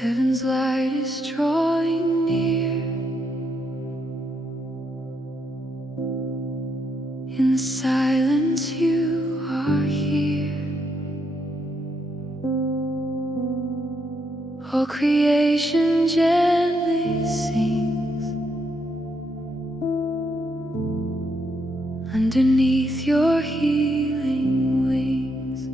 Heaven's light is drawing near. In the silence you are here. All creation gently sings underneath your healing wings.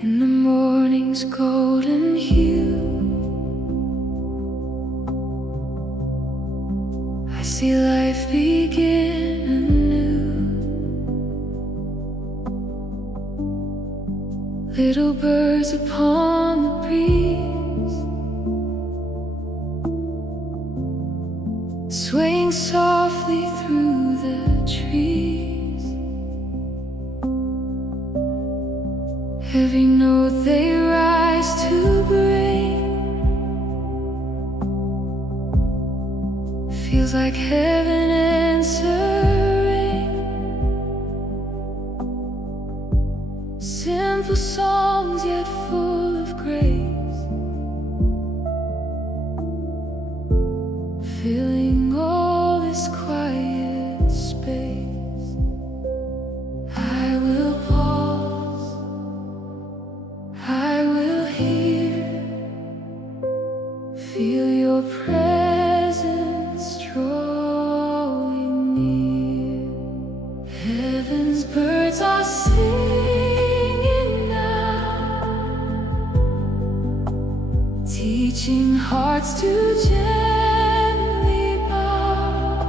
In the morning's golden hue, I see life begin anew. Little birds upon the breeze, swaying softly through the trees. Every note they rise to bring feels like heaven answering. Simple songs yet full of grace, filling all this quiet space. I will pause, I will hear, feel your presence drawing near. Heaven's birds are singing now, teaching hearts to gently bow,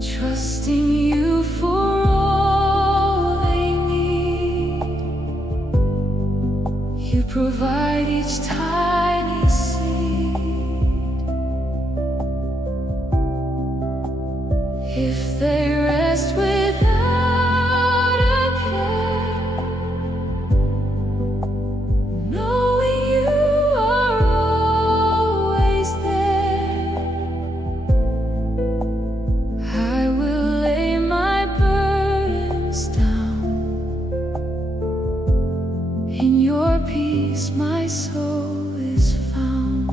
trusting you for all they need. You provide each tiny seed. If they rest without a care, knowing you are always there, I will lay my burdens down. In your peace my soul is found.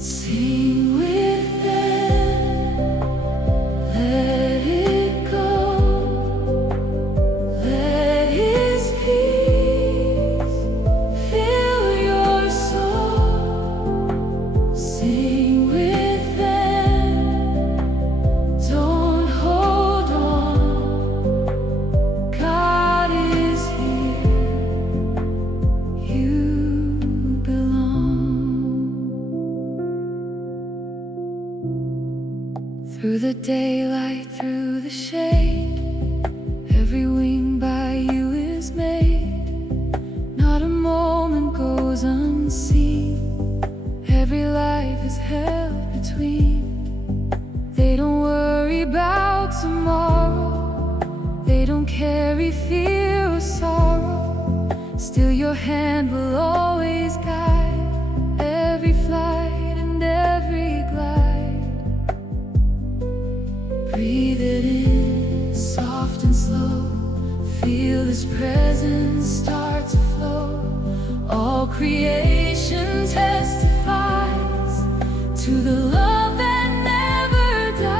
Sing with them, let it go, let His peace fill your soul. Sing with them, don't hold on, God is here, you belong. Through the daylight, through the shade, every wing by you is made. Not a moment goes unseen, every life is held between. They don't worry about tomorrow, they don't carry fear or sorrow. Still your hand will always guide every flight and every glide. Breathe it in, soft and slow, feel His presence start to flow. All creation testifies to the love that never dies.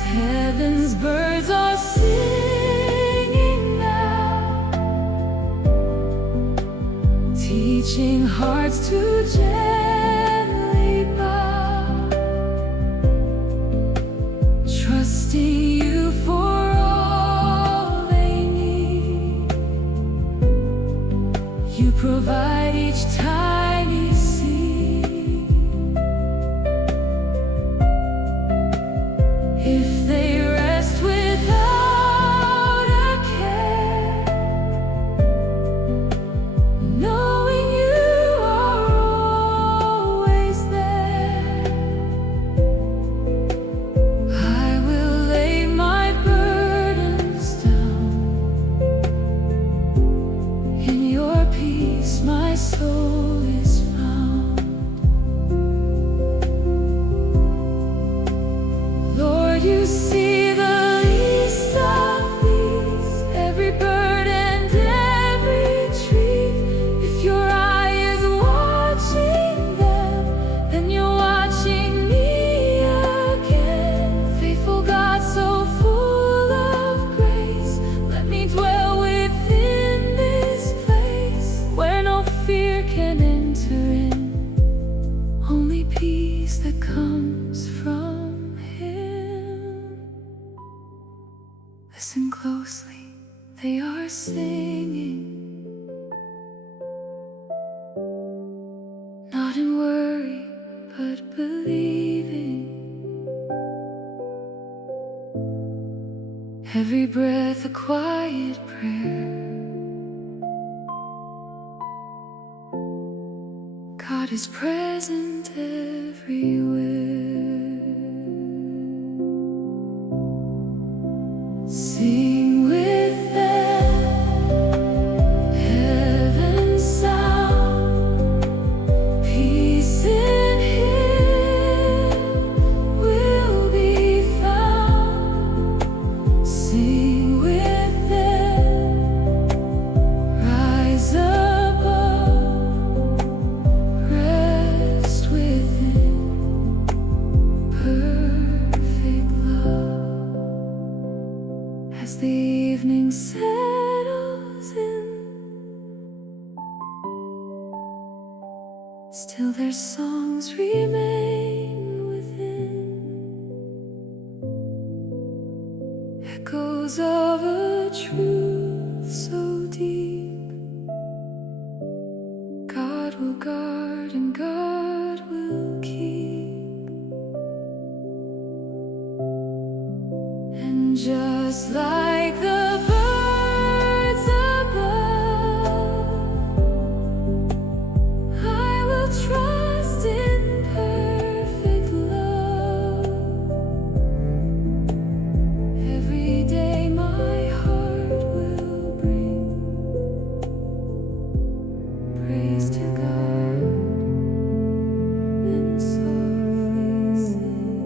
Heaven's birds are singing now, teaching hearts to gently bow, trusting you for all they need. You provide each tiny seed. If they rest without a care, knowing you are see the least of these, every bird and every tree. If your eye is watching them, then you're watching me again. Faithful God, so full of grace, let me dwell within this place, where no fear can enter in, only peace that comes from Him. Listen closely, they are singing, not in worry, but believing. Every breath a quiet prayer. God is present everywhere. Sing with them, heaven's sound. Peace in Him will be found. Sing with them, rise above, rest within perfect love. As the evening settles in, still their songs remain within, echoes of a truth so deep. God will guard and God will keep. And just like the birds above, I will trust in perfect love. Every day my heart will bring praise to God and softly sing.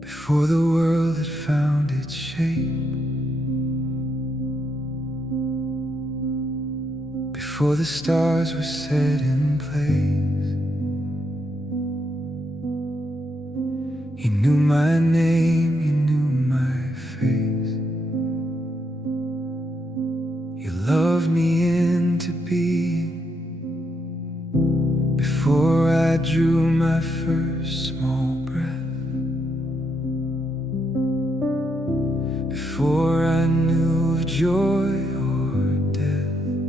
Before the world had found its shape, before the stars were set in place, He knew my name, He knew my face. You loved me into being before I drew my first small breath. Before I knew of joy or death,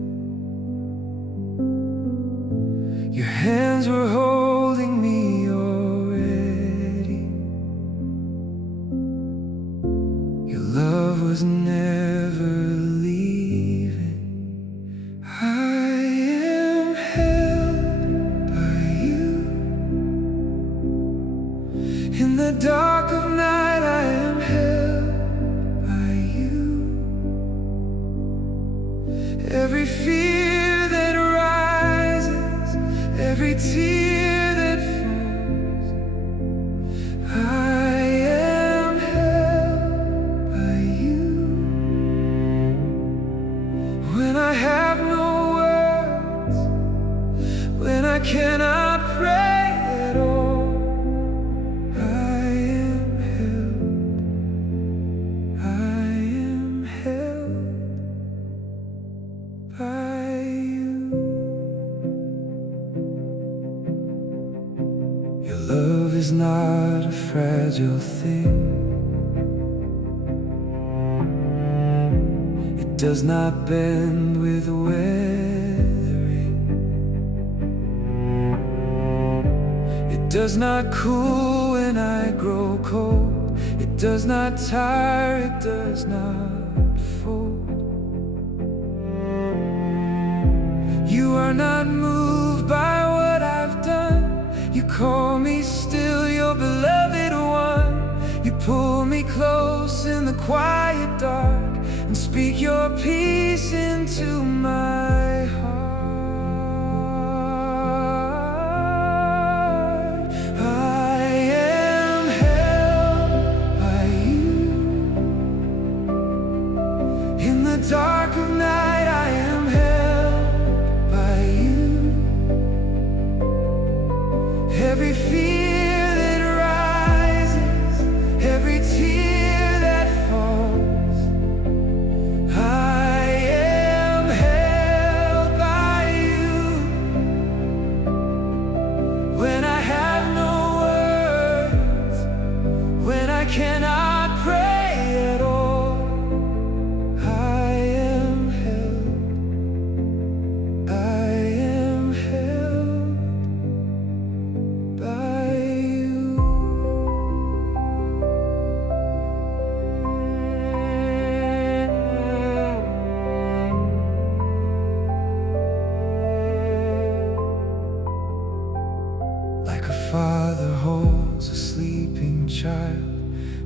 your hands were holding me already. Your love was never leaving. I am held by you. In the dark of night, I am held. Every fear that rises, every tear that falls, I am held by you. When I have no words, when I cannot pray at all, I am held by you. Your love is not a fragile thing. It does not bend with weathering. It does not cool when I grow cold. It does not tire, it does not fold. You are not moved by what I've done. You call me still your beloved one. You pull me close in the quiet dark and speak your peace into my heart.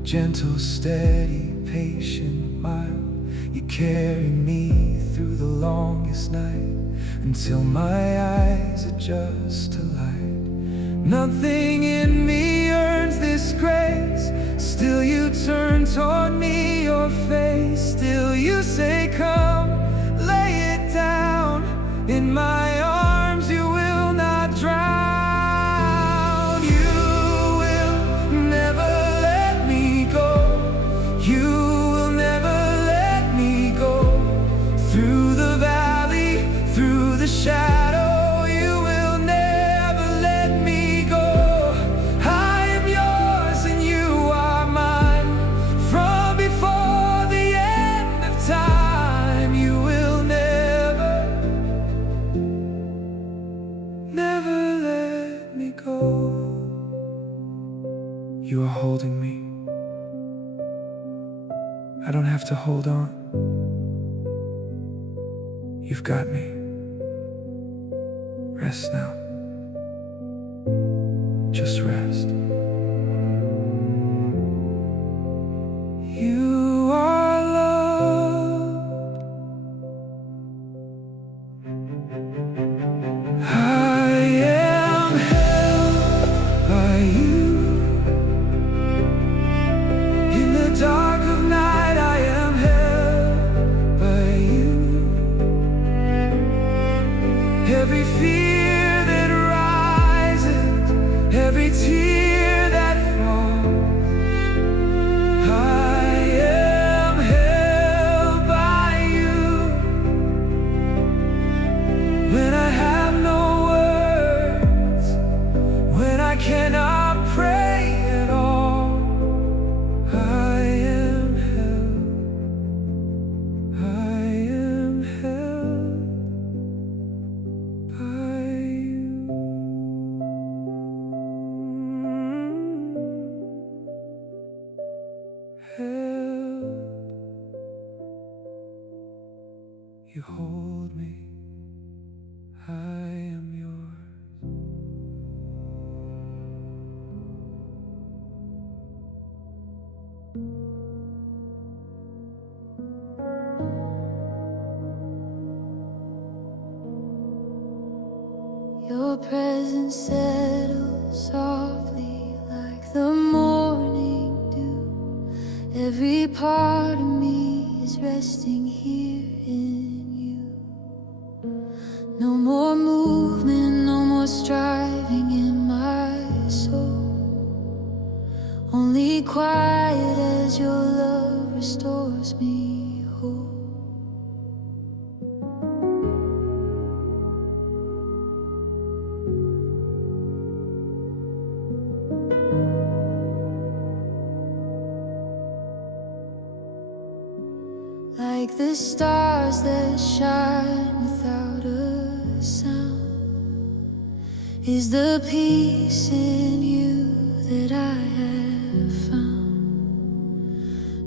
gentle, steady, patient, mild. You carry me through the longest night until my eyes adjust to light. Nothing in me earns this grace. Still you turn toward me your face. Still you say come, lay it down. In my arms you will not drown. You will never let me go. You will never let me go. Through the valley, through the shadow, you will never let me go. I am yours and you are mine. From before the end of time, you will never, never let me go. You are holding me. I don't have to hold on. You've got me. Rest now. Just rest. You are loved. I am held by you. In the dark of night, I am held by you. Every fear that rises, every tear that falls, I am held by you. When I have no words, when I cannot pray at all, I am held. I am held by you. Held. You hold me. I am yours. Your presence settles softly like the morning dew. Every part of me is resting here in you. No more movement, no more striving in my soul. Only quiet as your love restores me whole. Like the stars that shine without a sound, is the peace in you that I have found.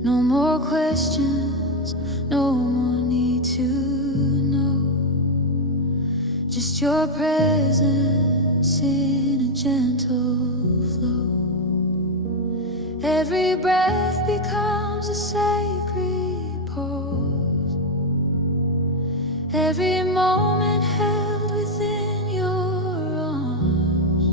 No more questions, no more need to know. Just your presence in a gentle flow. Every breath becomes a sacred pause. Every moment held within your arms.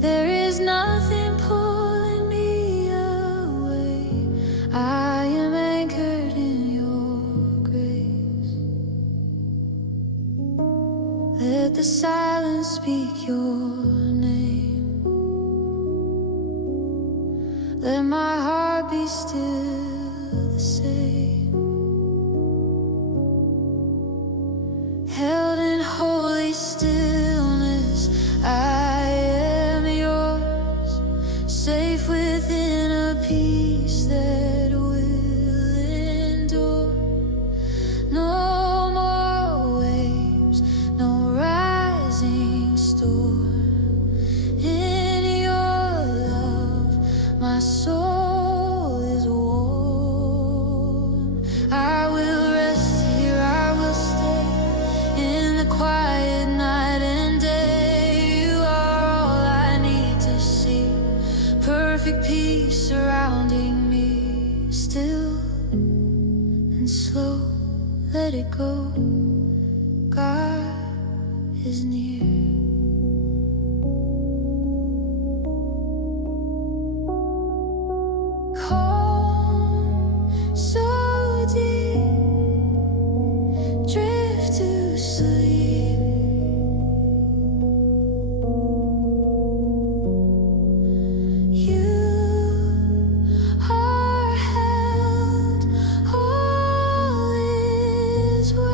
There is nothing pulling me away. I am anchored in your grace. Let the silence speak your name. Let my heart be still the same. Held in holy stillness, I am yours. Safe within a peace that will endure. No more waves, no rising storm. In your love, my soul is warm. I will rest here, I will stay is near. Calm, so deep, drift to sleep. You are held, all is well.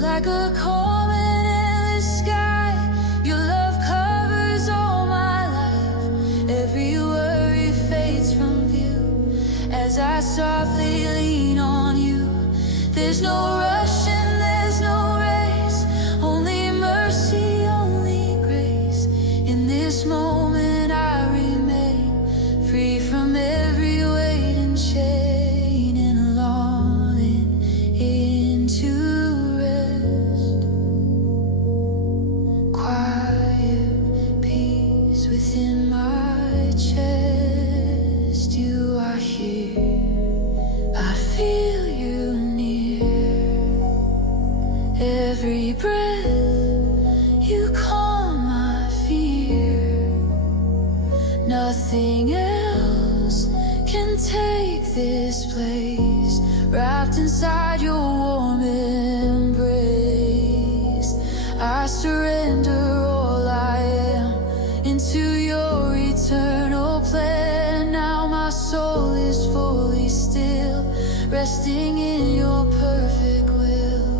Like a calm and endless sky, your love covers all my life. Every worry fades from view as I softly lean on you. There's no rush and there's no race, only mercy, only grace. In this moment I remain free from every weight and chain, and longing into rest. Quiet peace within my chest. You are here, I feel you near. Every breath you calm my fear. Nothing else can take this place, wrapped inside your warm embrace. I surrender all I am into your eternal plan. Now my soul is fully still, resting in your perfect will.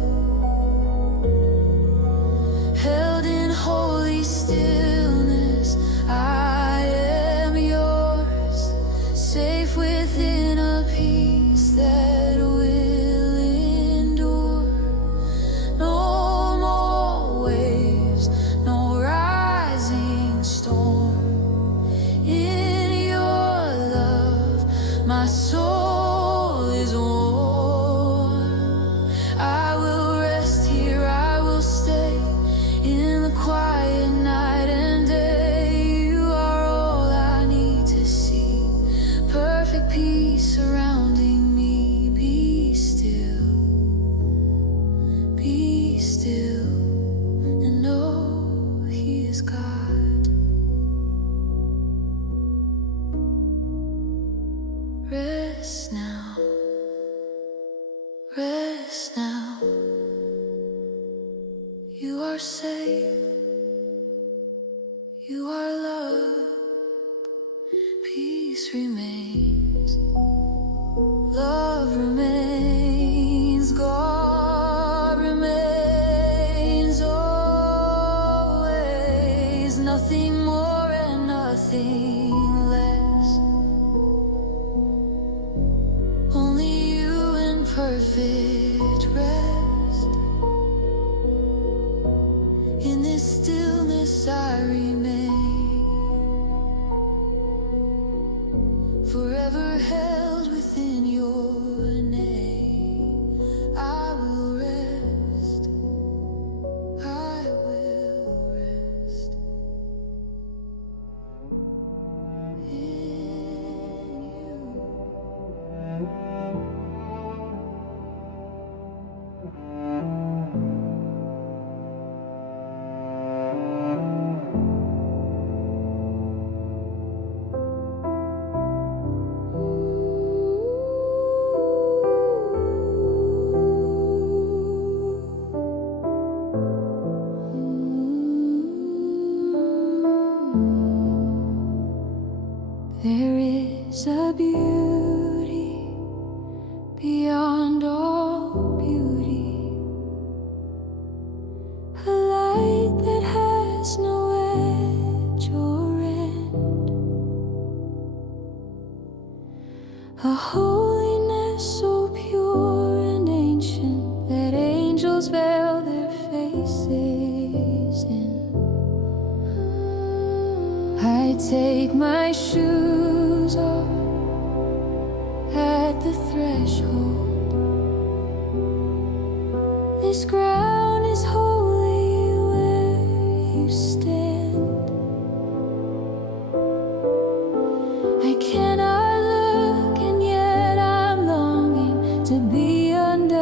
Held in holy stillness, I am yours, safe within a peace that will endure. No more waves, no rising storm. In your love, my soul is warm. I will rest here, I will stay in the quiet night and day. You are all I need to see, perfect peace surrounding me. Be still, and know He is God. Rest now, rest now. You are safe, you are loved. Peace remains, love remains, God remains always. Nothing more and nothing less, only you in perfect rest. In this stillness I remain, forever held within your name. I will rest, I will rest in you. There is a beauty beyond all beauty, a light that has no edge or end, a holiness so pure and ancient that angels veil their faces in. I take my shoes off at the threshold. This ground is holy where you stand. I cannot look, and yet I'm longing to be under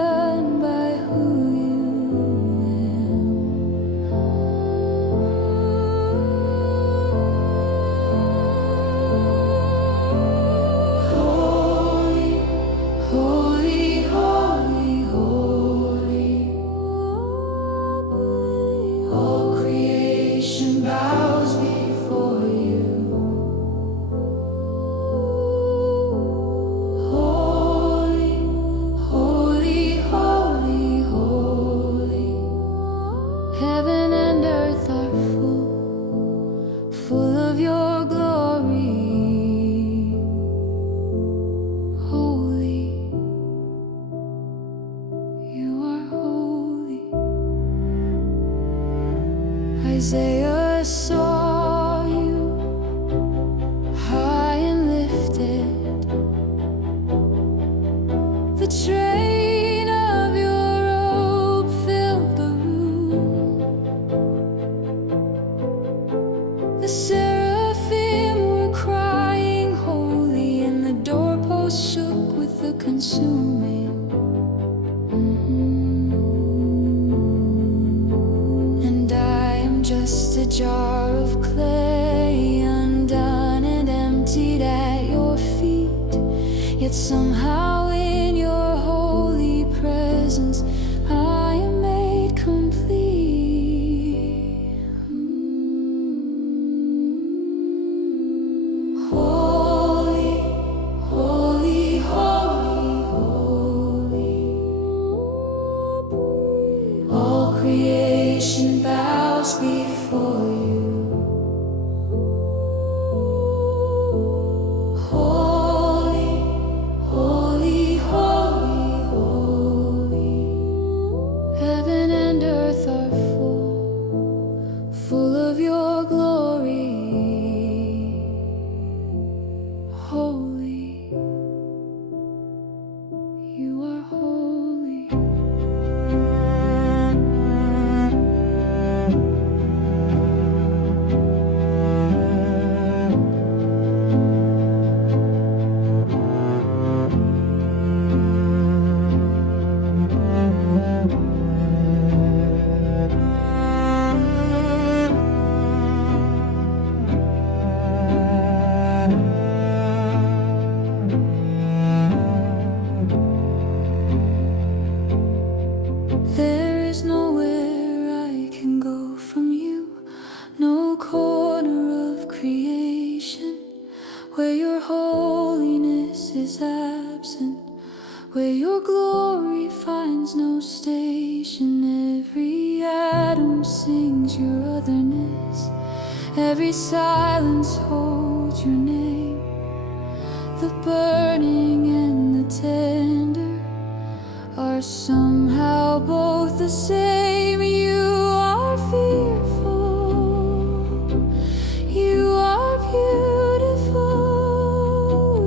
Isaiah saw you high and lifted. The train of your robe filled the room. The seraphim were crying holy, and the doorpost shook with the consuming. And I am just a jar of clay, undone and emptied at your feet. Yet somehow in your holy presence I am made complete. Holy, holy, holy, holy. All creation bows before you. Holy, holy, holy, holy. Heaven and earth are full of your glory. Holy, you are holy. There is nowhere I can go from you, no corner of creation where your holiness is absent, where your glory finds no station. Every atom sings your otherness, every silence holds your name. The burning and the tender are somehow both the same. You are fearful, you are beautiful,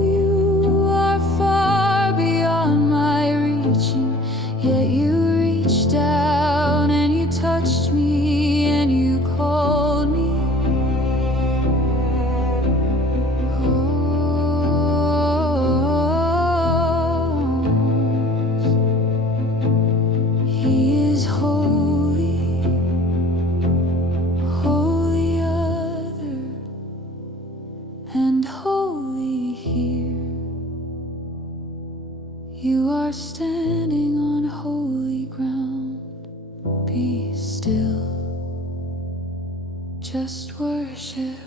you are far beyond my reaching. Yet you reached down and you touched me and you called me. He is holy, holy other, and holy here. You are standing on holy ground. Be still, just worship.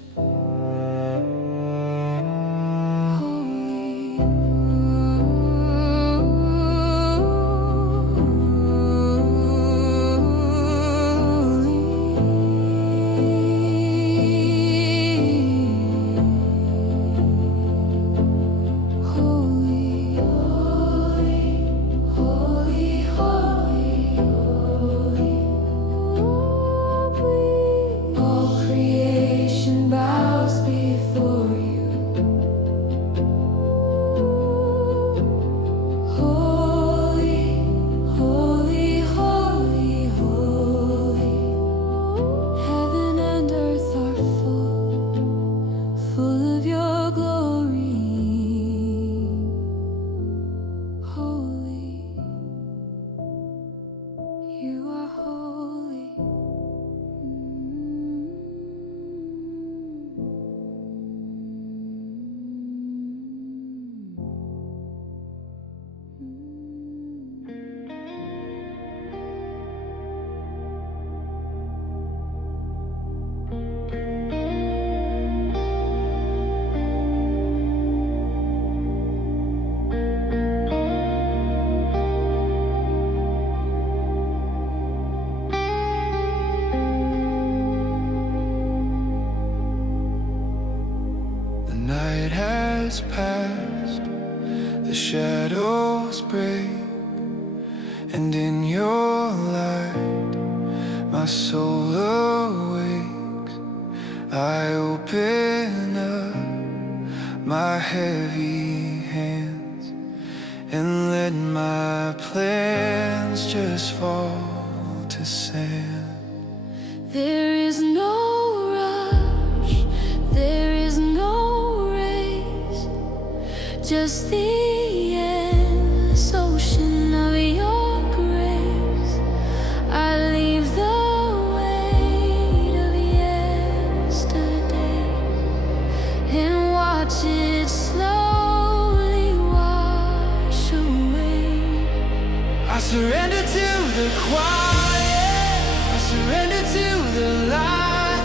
You are holy. The night has passed, the shadows break, and in your light my soul awakes. I open up my heavy hands and let my plans just fall to sand. There is no rush, there is no race, just the endless ocean of your grace. I leave the weight of yesterday and watch it slowly wash away. I surrender to the quiet, I surrender to the light.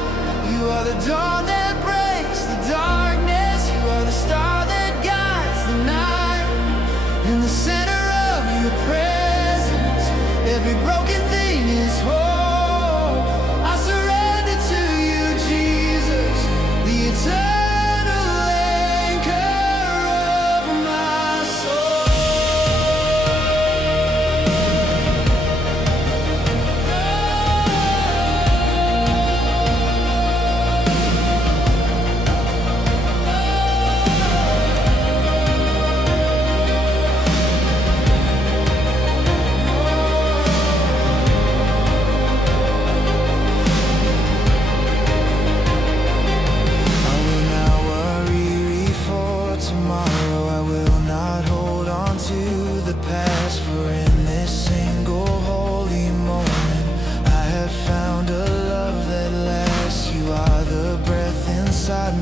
You are the dawn that breaks the darkness. You are the star that guides the night. In the center of your presence, every broken thing is whole. I surrender to you, Jesus, the eternal anchor of my soul.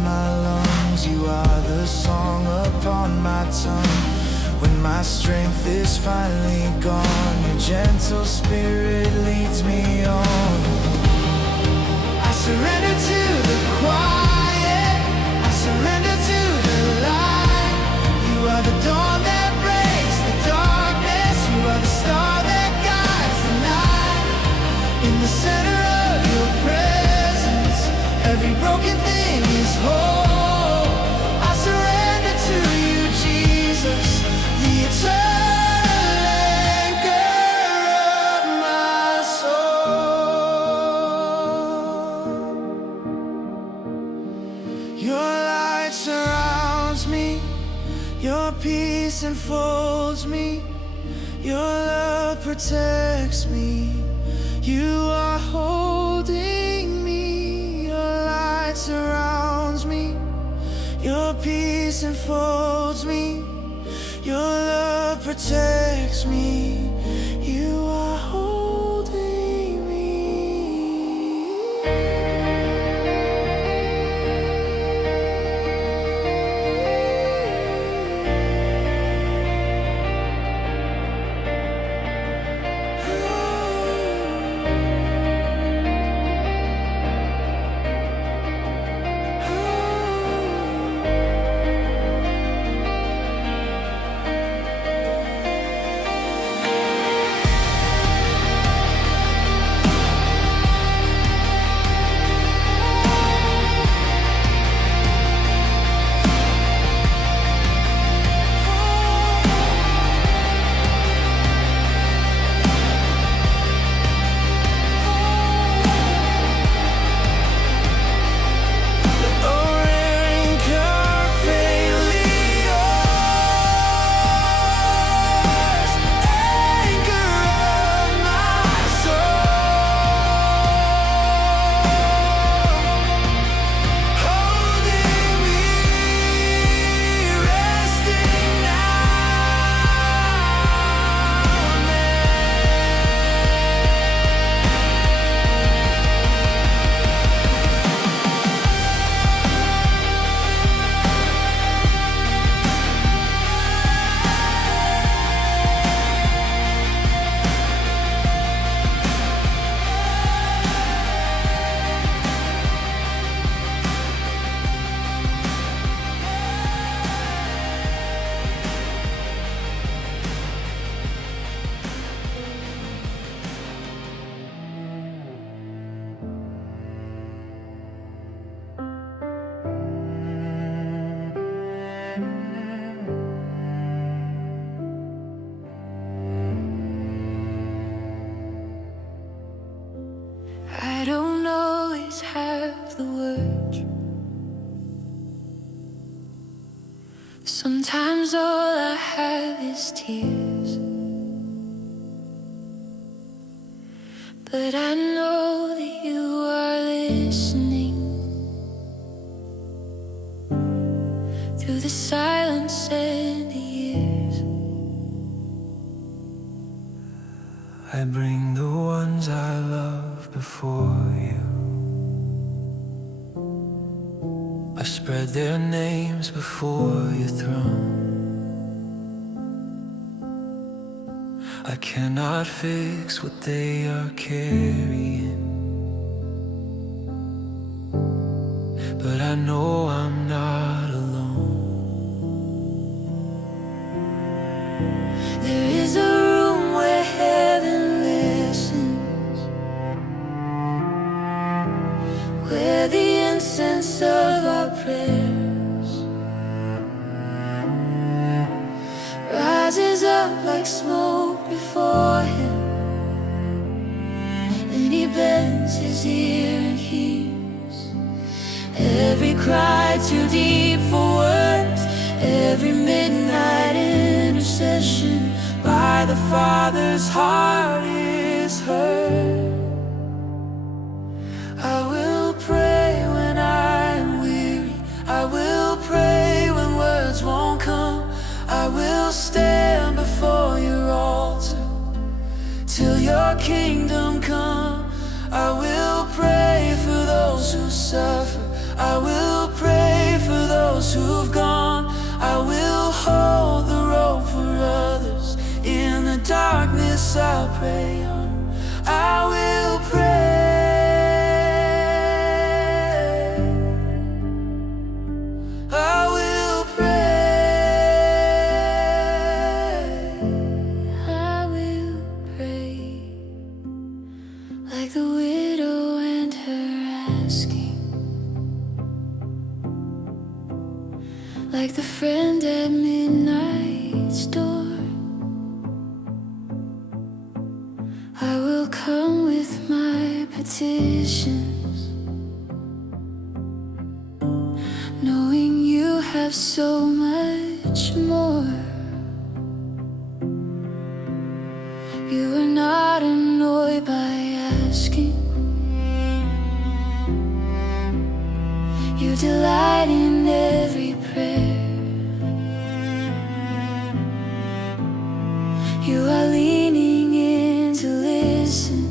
My lungs, you are the song upon my tongue. When my strength is finally gone, your gentle spirit leads me on. I surrender to the quiet, I surrender to the light. You are the dawn that breaks the darkness. You are the star that guides the night. In the center of your presence, every broken thing is whole. I surrender to you, Jesus, the eternal anchor of my soul. Your light surrounds me, your peace enfolds me, your love protects me. You are holding me. Surrounds me, your peace enfolds me, your love protects me. You are holding me. tears. But I know that you are listening through the silence and the years. I bring the ones I love before you. I spread their names before your throne. I cannot fix what they are carrying, but I know I'm not alone. There is a room where heaven listens, where the incense of our prayers rises up like smoke before him. Then he bends his ear and hears every cry too deep for words, every midnight intercession by the Father's heart is heard. I will pray when I am weary, I will pray when words won't come, I will stand before your altar till your kingdom come. I will pray for those who suffer, I will pray for those who've gone, I will hold the rope for others. In the darkness I'll pray on. I will pray. I will pray. I will pray. Like the widow and her asking, like the friend at midnight's door. I will come with my petitions, knowing you have so much more. You are not annoyed by asking, you delight in every prayer. You are leaning in to listen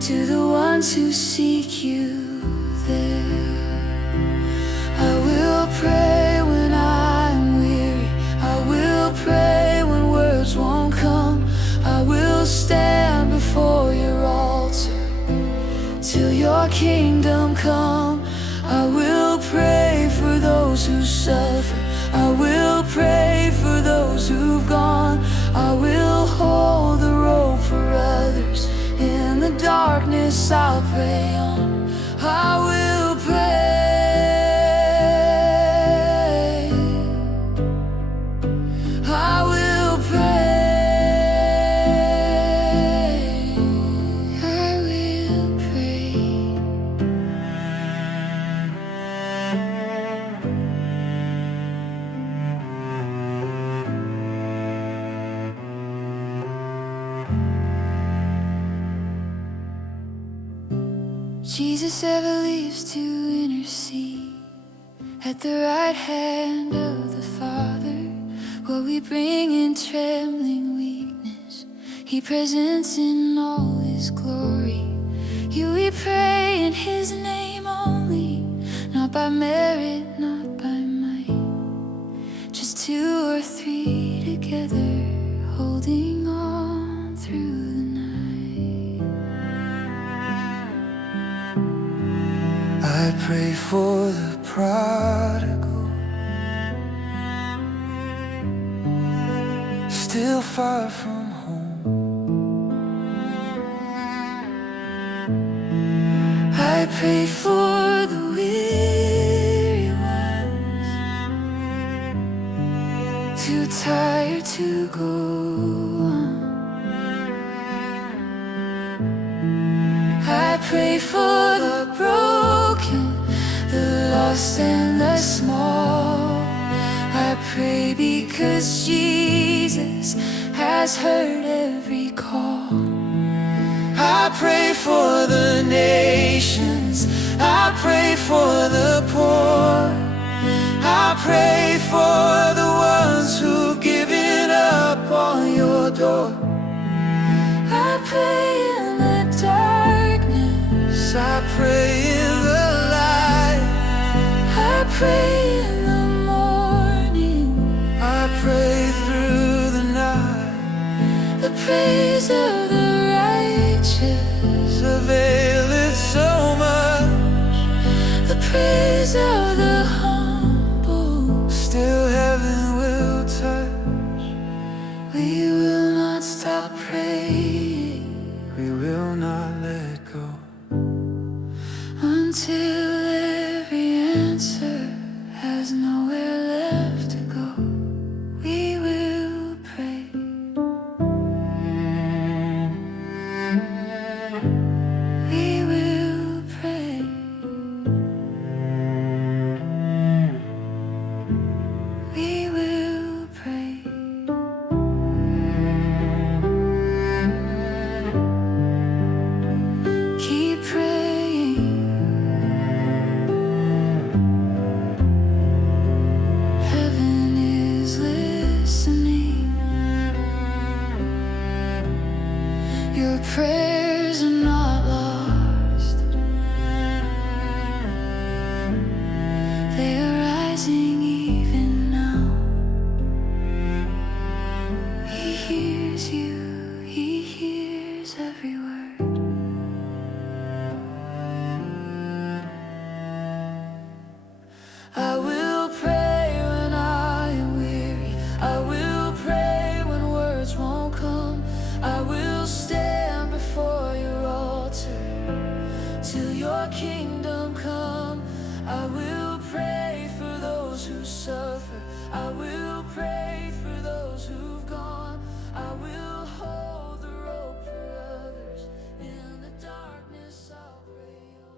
to the ones who seek you there. I will pray when I am weary, I will pray when words won't come, I will stand before your altar till your kingdom come. I will pray for those who suffer, I will pray for those who've gone, I will hold the rope for others. In the darkness I'll pray on. I will pray. I will pray. I will pray. Jesus ever lives to intercede at the right hand of the Father. What we bring in trembling weakness, He presents in all His glory. You we pray in His name only, not by merit, not by might, just two or three together, holding on through the night. I pray for the prodigal, still far from home. I pray for the weary ones, too tired to go on. I pray for the broken, the lost and the small. I 'cause Jesus has heard every call. I pray for the nations, I pray for the poor, I pray for the ones who've given up on your door. I pray in the darkness, I pray in the light, I pray in the morning, I pray through the night. the praise of the righteous availeth so much, the praise of the humble still heaven will touch. We will not stop praying, We will not let go until every answer has nowhere left to go. We will pray. We will pray. We will pray. Keep praying. Heaven is listening. Your prayers are not lost. They are rising even now. He hears you. He hears every word. I will pray when I am weary. I will pray when words won't come. I will stand before your altar till your kingdom come. I will pray for those who suffer. I will pray for those who've gone. I will hold the rope for others. In the darkness I'll pray on.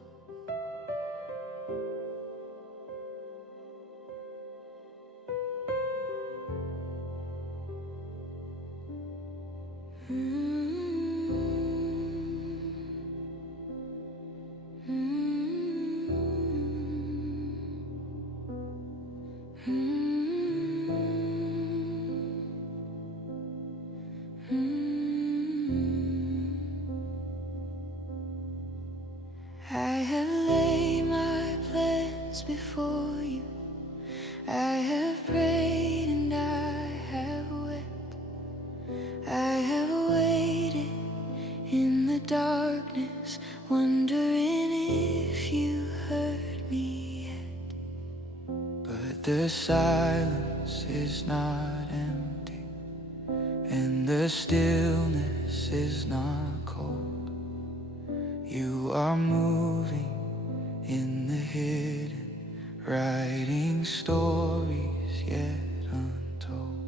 I have laid my plans before you. I have prayed and I have wept. I have waited in the darkness, wondering if you heard me yet. but the silence is not empty, and the stillness is not cold. You are moving in the hidden, writing stories yet untold.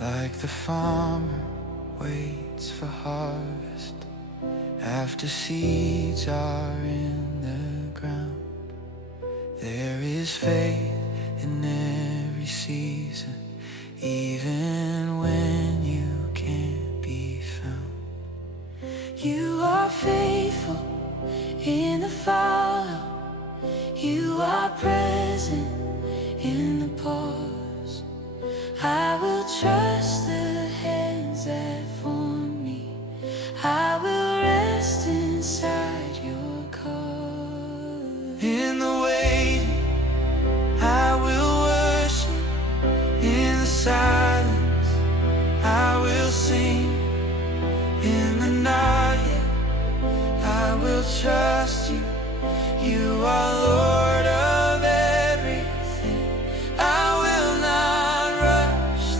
Like the farmer waits for harvest after seeds are in the ground, there is faith in every season, even when you can't be found. You are faithful in the follow. You are present in the pause. I will trust the hands that form me. I will rest inside your cause. In the waiting, I will worship. In the silence, I will sing. In the not yet, I will trust you. You are Lord of everything. I will not rush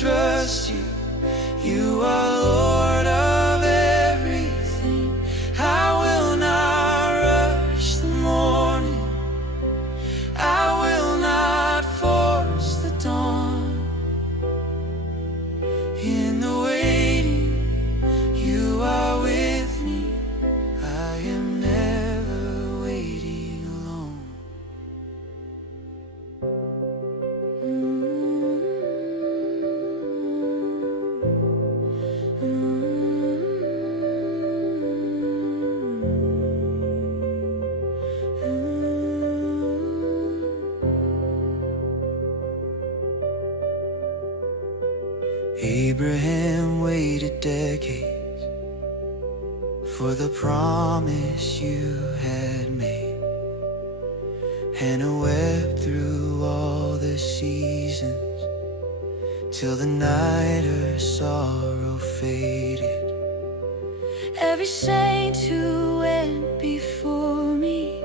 trust you. You are Lord of everything. I will not rush the morning. I will not force the dawn. In the waiting, you are with me. I am never waiting alone. Abraham waited decades for the promise you had made. Hannah wept through all the seasons till the night her sorrow faded. Every saint who went before me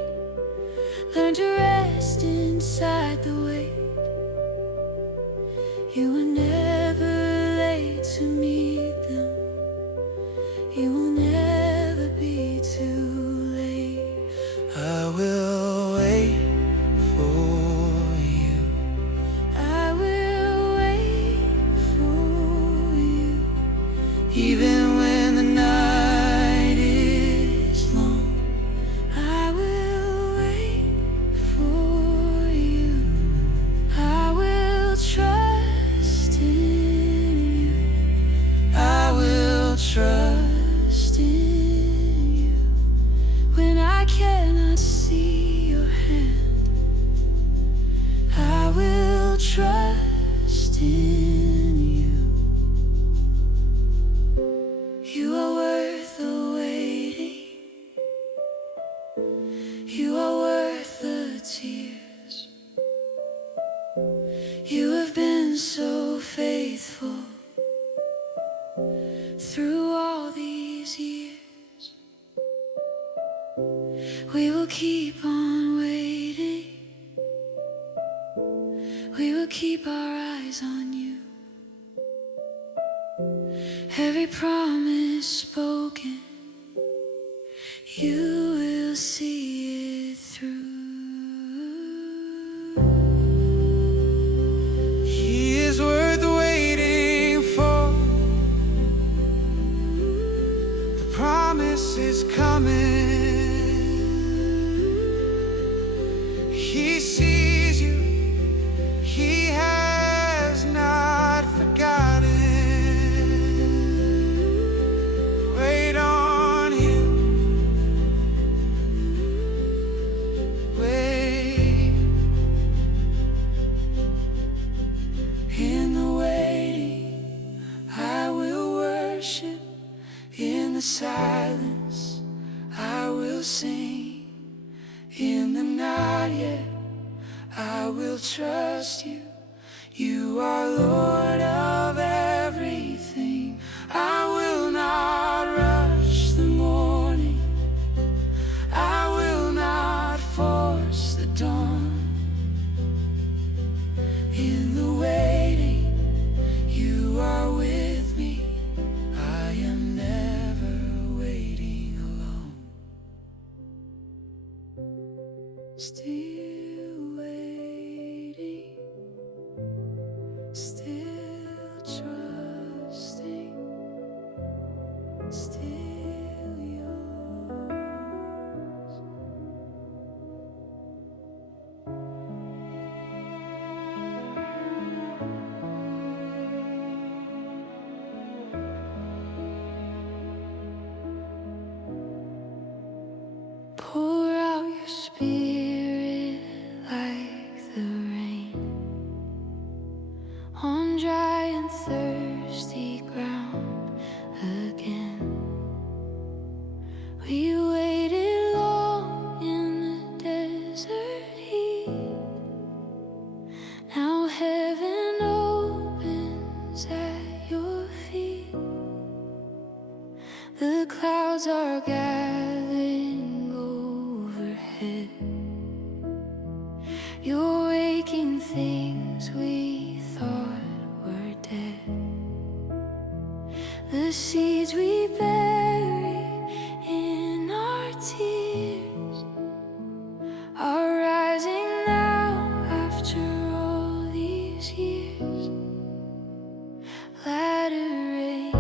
learned to rest inside the weight. You were never late to meet them. You will never be too late. I will wait for you. I will wait for you. Even when the night is long, I will wait for you. I will trust in you. I will Trust in you. When I cannot see your hand, I will trust in you. You are worth the waiting. You are worth the tears. You have been so faithful through all these years. We will keep on waiting. We will keep our eyes on you. Every promise spoken, you will see it through. He is worth waiting for. The promise is coming. He sees you. He has not forgotten. Wait on him. Wait. In the waiting, I will worship. In the silence, I will sing. In the not yet, I will trust you. You are Lord of everything. I will not rush the morning. I will not force the dawn. In the waiting, you are with me. I am never waiting alone. Still waiting, still trusting, still yours. Pour out your spirit like the rain on dry and thirsty ground again. We waited long in the desert heat. Now heaven opens at your feet. The clouds are gathering overhead. You're waking things we thought were dead. The seeds we bury in our tears are rising now after all these years. Let it rain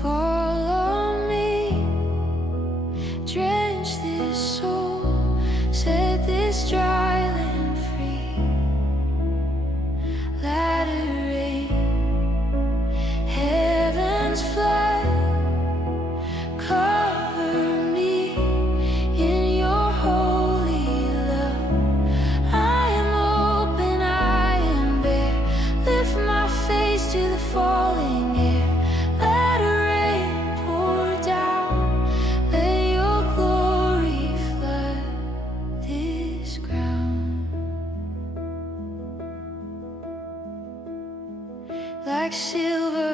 fall on me, drench this soul, set this dry land free. Let it rain, heaven's flood, cover me in your holy love. I am open, I am bare, lift my face to the falling air. Let it rain pour down, let your glory flood this ground. Like silver